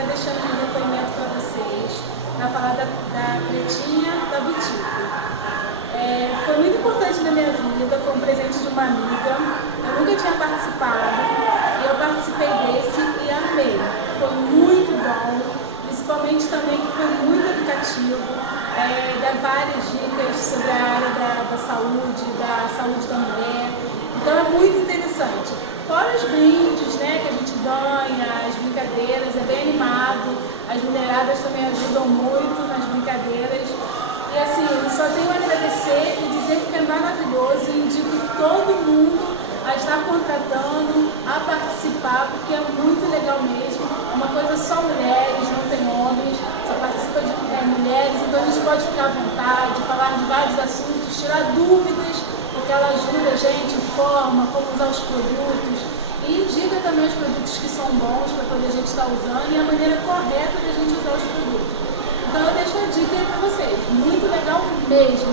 estar deixando um depoimento para vocês, para falar da Pretinha da Boutique. Foi muito importante na minha vida, foi um presente de uma amiga, eu nunca tinha participado, e eu participei desse e amei. Foi muito bom, principalmente também que foi muito educativo, dá várias dicas sobre a área da saúde da mulher, então é muito interessante. Fora os brindes, né, que a gente ganha, as brincadeiras, é bem animado, as mulheradas também ajudam muito nas brincadeiras. E assim, eu só tenho a agradecer e dizer que é maravilhoso e indico todo mundo a estar contratando, a participar, porque é muito legal mesmo. É uma coisa só mulheres, não tem homens, só participa de mulheres, então a gente pode ficar à vontade, falar de vários assuntos, tirar dúvidas, porque ela ajuda a gente, informa como usar os produtos e indica também os produtos que são bons para poder a gente estar usando e a maneira correta de a gente usar os produtos. Então eu deixo a dica aí para vocês, muito legal mesmo.